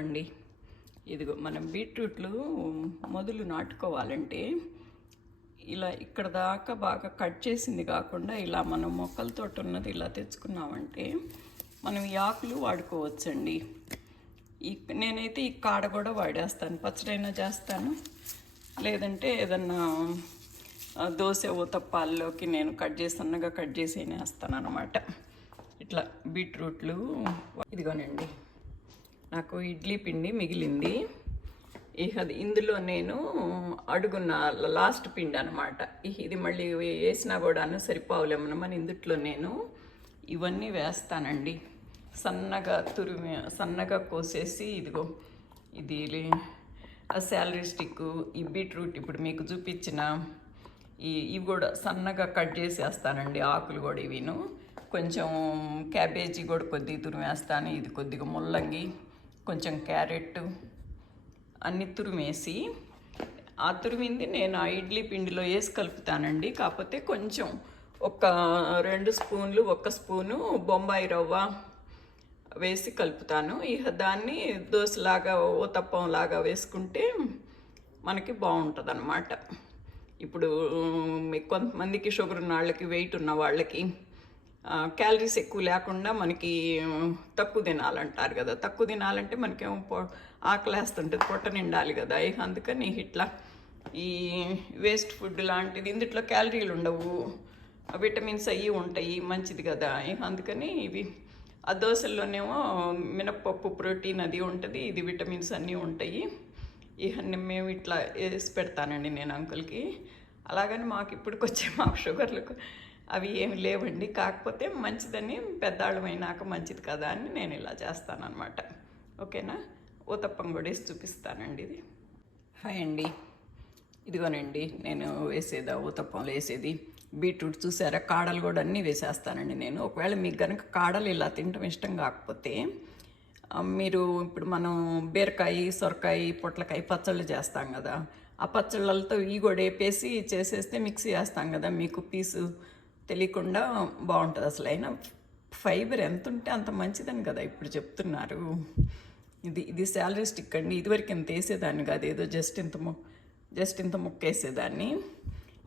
అండి. ఇదిగో మనం బీట్రూట్లు మొదలు నాటుకోవాలంటే ఇలా ఇక్కడ దాకా బాగా కట్ చేసింది కాకుండా ఇలా మనం మొక్కలతో ఉన్నది ఇలా తెచ్చుకున్నామంటే మనం ఈ ఆకులు వాడుకోవచ్చండి. నేనైతే ఈ కాడ కూడా వాడేస్తాను, పచ్చడైనా చేస్తాను, లేదంటే ఏదన్నా దోశ ఊతప్పాల్లోకి నేను సన్నగా కట్ చేసి వేస్తాను అన్నమాట. ఇట్లా బీట్రూట్లు ఇదిగోనండి, నాకు ఇడ్లీ పిండి మిగిలింది. ఇందులో నేను అడుగున్న లాస్ట్ పిండి అనమాట. ఇది మళ్ళీ వేసినా కూడా సరిపోలేమని ఇందుట్లో నేను ఇవన్నీ వేస్తానండి. సన్నగా కోసేసి ఇదిగో ఇది శాలరీ స్టిక్, ఈ బీట్రూట్ ఇప్పుడు మీకు చూపించిన ఇవి కూడా సన్నగా కట్ చేసేస్తానండి. ఆకులు కూడా ఇవిను కొంచెం క్యాబేజీ కూడా కొద్దిగా తురిమేస్తాను. ఇది కొద్దిగా ముల్లంగి, కొంచెం క్యారెట్ అన్ని తురిమేసి ఆ తురిమింది నేను ఆ ఇడ్లీ పిండిలో వేసి కలుపుతానండి. కాకపోతే కొంచెం ఒక 2 స్పూన్లు, 1 స్పూను బొంబాయి రవ్వ వేసి కలుపుతాను. దాన్ని దోశలాగా ఊతప్పంలాగా వేసుకుంటే మనకి బాగుంటుంది అన్నమాట. ఇప్పుడు కొంతమందికి షుగర్ ఉన్న వాళ్ళకి, వెయిట్ ఉన్న వాళ్ళకి క్యాలరీస్ ఎక్కువ లేకుండా మనకి తక్కువ తినాలంటారు కదా. తక్కువ తినాలంటే మనకేమో ఆకలేస్తుంటుంది, పొట్ట నిండాలి కదా. అందుకని ఇట్లా ఈ వేస్ట్ ఫుడ్ లాంటిది ఇందుట్లో క్యాలరీలు ఉండవు, విటమిన్స్ అవి ఉంటాయి, మంచిది కదా. అందుకని ఇవి ఆ దోశల్లోనేమో మినప్పప్పు ప్రోటీన్ అది ఉంటుంది, ఇది విటమిన్స్ అన్నీ ఉంటాయి. ఇవన్నీ మేము ఇట్లా వేసి పెడతానండి నేను అంకుల్కి. అలాగని మాకు ఇప్పటికొచ్చే మాకు షుగర్లకు అవి ఏమి లేవండి. కాకపోతే మంచిదని పెద్దాళ్ళమైనాక మంచిది కదా అని నేను ఇలా చేస్తానన్నమాట. ఓకేనా, ఊతప్పం కూడా వేసి చూపిస్తానండి. ఇది హాయ్ అండి, ఇదిగోనండి నేను వేసేదా ఊతప్పంలో వేసేది బీట్రూట్. చూసారా, కాడలు కూడా అన్నీ వేసేస్తానండి నేను. ఒకవేళ మీకు కనుక కాడలు ఇలా తినటం ఇష్టం కాకపోతే మీరు ఇప్పుడు మనం బీరకాయ, సొరకాయ, పొట్లకాయ పచ్చళ్ళు చేస్తాం కదా, ఆ పచ్చళ్ళతో ఇవి కూడా వేపేసి చేసేస్తే మిక్సీ చేస్తాం కదా, మీకు పీసు తెలియకుండా బాగుంటుంది. అసలు అయినా ఫైబర్ ఎంత ఉంటే అంత మంచిదని కదా ఇప్పుడు చెప్తున్నారు. ఇది శాలరీ స్టిక్ అండి. ఇదివరకు ఇంత వేసేదాన్ని కాదు, ఏదో జస్ట్ ఇంత ముక్క వేసేదాన్ని.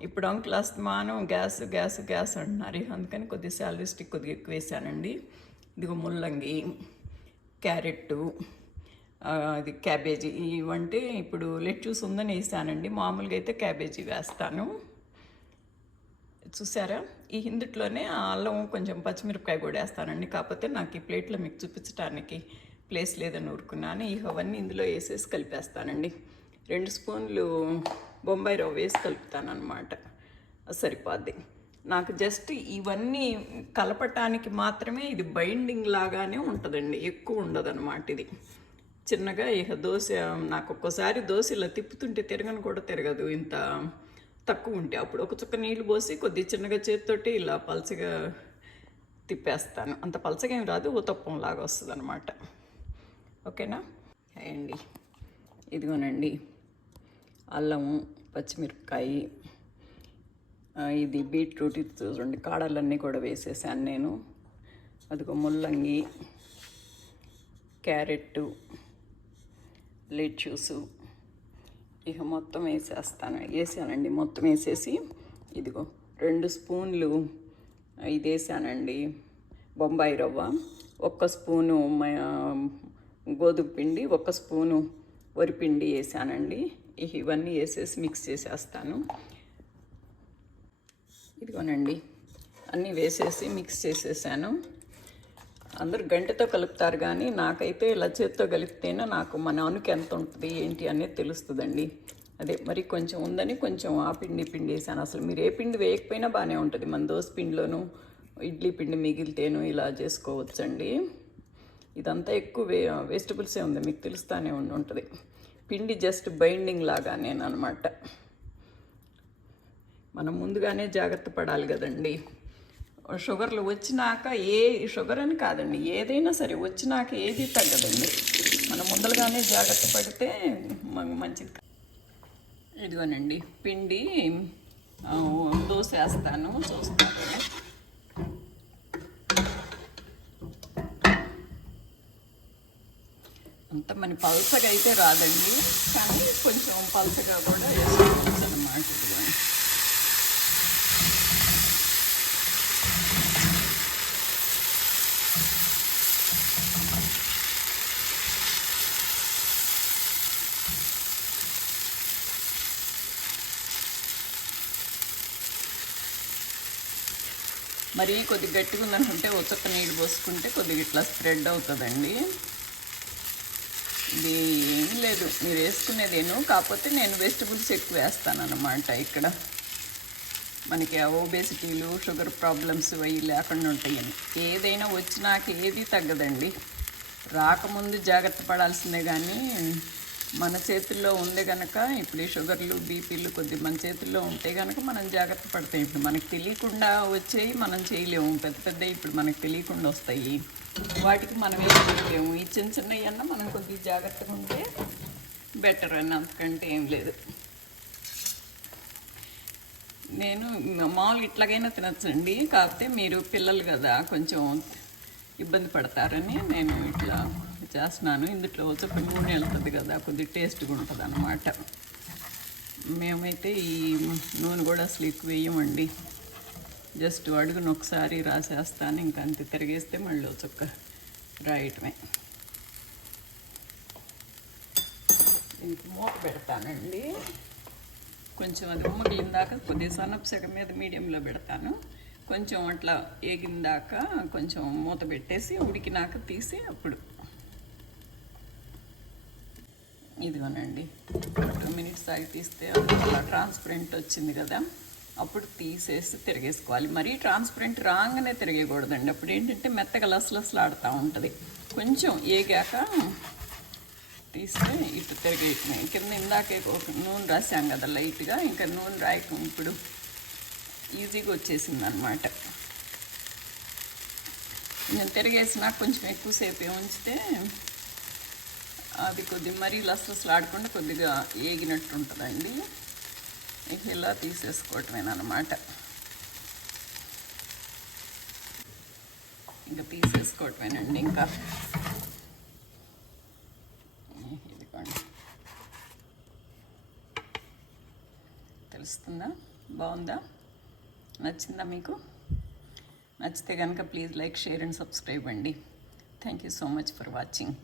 ఇప్పుడు అంకుల్ అస్తమానం గ్యాస్ అంటున్నారు. అందుకని కొద్దిగా శాలరీ స్టిక్ కొద్దిగా ఎక్కువ వేసానండి. ఇదిగో ముల్లంగి, క్యారెట్టు, అది క్యాబేజీ ఇవంటే ఇప్పుడు లెట్యూస్ ఉందని వేసానండి. మామూలుగా అయితే క్యాబేజీ వేస్తాను. చూసారా, ఇందుట్లోనే అల్లం, కొంచెం పచ్చిమిరపకాయ కూడా వేస్తానండి. కాకపోతే నాకు ఈ ప్లేట్లో మీకు చూపించడానికి ప్లేస్ లేదని ఊరుకున్నాను. అవన్నీ ఇందులో వేసేసి కలిపేస్తానండి. 2 స్పూన్లు బొంబాయి రవ్వ వేసి కలుపుతానమాట, సరిపోద్ది. నాకు జస్ట్ ఇవన్నీ కలపటానికి మాత్రమే ఇది బైండింగ్ లాగానే ఉంటుందండి, ఎక్కువ ఉండదన్నమాట. ఇది చిన్నగా దోశ నాకు ఒక్కోసారి దోశ ఇలా తిప్పుతుంటే తిరగను కూడా తిరగదు, ఇంత తక్కువ ఉంటే. అప్పుడు ఒక చుక్క నీళ్ళు పోసి కొద్ది చిన్నగా చేతితోటి ఇలా పలచగా తిప్పేస్తాను. అంత పలచగా ఏం రాదు, ఊతప్పం లాగా వస్తుంది అనమాట. ఓకేనా అండి, ఇదిగోనండి అల్లము, పచ్చిమిరపకాయ, ఇది బీట్రూట్, ఇది చూడండి కాడలన్నీ కూడా వేసేసాను నేను. అదిగో ముల్లంగి, క్యారెట్టు, లెట్యూసు మొత్తం వేసానండి. మొత్తం వేసేసి ఇదిగో 2 స్పూన్లు ఇది వేసానండి బొంబాయి రవ్వ, 1 స్పూను గోధుమ పిండి, 1 స్పూను వరిపిండి వేసానండి. ఇవన్నీ వేసేసి మిక్స్ చేసేస్తాను. ఇదిగోనండి అన్నీ వేసేసి మిక్స్ చేసేసాను. అందరూ గంటెతో కలుపుతారు కానీ నాకైతే ఇలా చేత్తో కలిపితేనే నాకు మా నాన్నకి ఎంత ఉంటుంది ఏంటి అనేది తెలుస్తుందండి. అదే మరి కొంచెం ఉందని కొంచెం ఆ పిండి వేసాను. అసలు మీరు ఏ పిండి వేయకపోయినా బాగానే ఉంటుంది. మన దోశ పిండిలోను, ఇడ్లీ పిండి మిగిలితేను ఇలా చేసుకోవచ్చండి. ఇదంతా ఎక్కువ వెజిటబుల్సే ఉంది, మీకు తెలుస్తూనే ఉంటుంది. పిండి జస్ట్ బైండింగ్ లాగానేను అనమాట. మనం ముందుగానే జాగ్రత్త పడాలి కదండి. షుగర్లు వచ్చినాక షుగర్ అని కాదండి, ఏదైనా సరే వచ్చినాక ఏది తగ్గదండి. మనం ముందరగానే జాగ్రత్త పడితే మంచిది. ఇదిగోనండి పిండి దోశ వేస్తాను, చూస్తాను. అంత మన పలసగా అయితే రాదండి, కానీ కొంచెం పలసగా కూడా వేసుకోవచ్చు అన్నమాట. ఇదిగోండి. మరీ కొద్దిగా గట్టిగా ఉందనుకుంటే ఉచ్చక్క నీళ్ళు పోసుకుంటే కొద్దిగా ఇట్లా స్ప్రెడ్ అవుతుందండి. ఇది ఏం లేదు, మీరు వేసుకునేదేను, కాకపోతే నేను వెజిటబుల్స్ ఎక్కువ వేస్తాను అన్నమాట. ఇక్కడ మనకి ఒబేసిటీలు, షుగర్ ప్రాబ్లమ్స్ అవి లేకుండా ఉంటాయని. ఏదైనా వచ్చినాక ఏది తగ్గదండి. రాకముందు జాగ్రత్త పడాల్సిందే, కానీ మన చేతుల్లో ఉంది కనుక ఇప్పుడు ఈ షుగర్లు, బీపీలు కొద్ది మన చేతుల్లో ఉంటే కనుక మనం జాగ్రత్త పడతాం. ఇప్పుడు మనకు తెలియకుండా వచ్చేవి మనం చేయలేము, పెద్ద పెద్ద ఇప్పుడు మనకు తెలియకుండా వస్తాయి, వాటికి మనం ఏం చేయలేము. ఈ చిన్న చిన్నవి అన్నా మనం కొద్దిగా జాగ్రత్తగా ఉంటే బెటర్ అని, అంతకంటే ఏం లేదు. నేను మామూలుగా ఇట్లాగైనా తినచ్చండి, కాకపోతే మీరు పిల్లలు కదా కొంచెం ఇబ్బంది పడతారని నేను ఇట్లా చేస్తున్నాను. ఇందులో వచ్చి నూనె వెళ్తుంది కదా, కొద్దిగా టేస్ట్గా ఉంటుంది అన్నమాట. మేమైతే ఈ నూనె కూడా అసలు ఎక్కువ వేయమండి, జస్ట్ అడుగును ఒకసారి రాసేస్తాను, ఇంకా అంతే. తిరిగేస్తే మళ్ళీ చుక్క రాయటమే. దీనికి మూత పెడతానండి. కొంచెం అది ఉమ్మగిలిందాక కొద్దిగా సన్నపు సగం మీద మీడియంలో పెడతాను. కొంచెం అట్లా ఏగిందాక కొంచెం మూత పెట్టేసి ఉడికినాక తీసి అప్పుడు ఇదిగోనండి 2 మినిట్స్ ఆగి తీస్తే అలా ట్రాన్స్పరెంట్ వచ్చింది కదా, అప్పుడు తీసేసి తిరిగేసుకోవాలి. మరీ ట్రాన్స్పరెంట్ రాగానే తిరిగేయకూడదండి, అప్పుడు ఏంటంటే మెత్తగా లసలసలాడుతూ ఉంటుంది. కొంచెం ఏగాక తీస్తే ఇటు తిరిగేయటమే. కింద ఇందాకే ఒక నూనె రాసాం కదా లైట్గా, ఇంకా నూనె రాయకం ఇప్పుడు ఈజీగా వచ్చేసింది అన్నమాట. నేను తిరిగేసినా కొంచెం ఎక్కువసేపు ఉంచితే అది కొద్దిగా మరీ లసలసలాడకుండా కొద్దిగా ఏగినట్టు ఉంటుందండి. ఇక ఇలా తీసేసుకోవటమేనమాట. ఇంకా తీసేసుకోవటమేనండి. ఇంకా ఇదిగోండి, తెలుస్తుందా? బాగుందా? నచ్చిందా మీకు? నచ్చితే కనుక please like, share and subscribe అండి. Thank you so much for watching.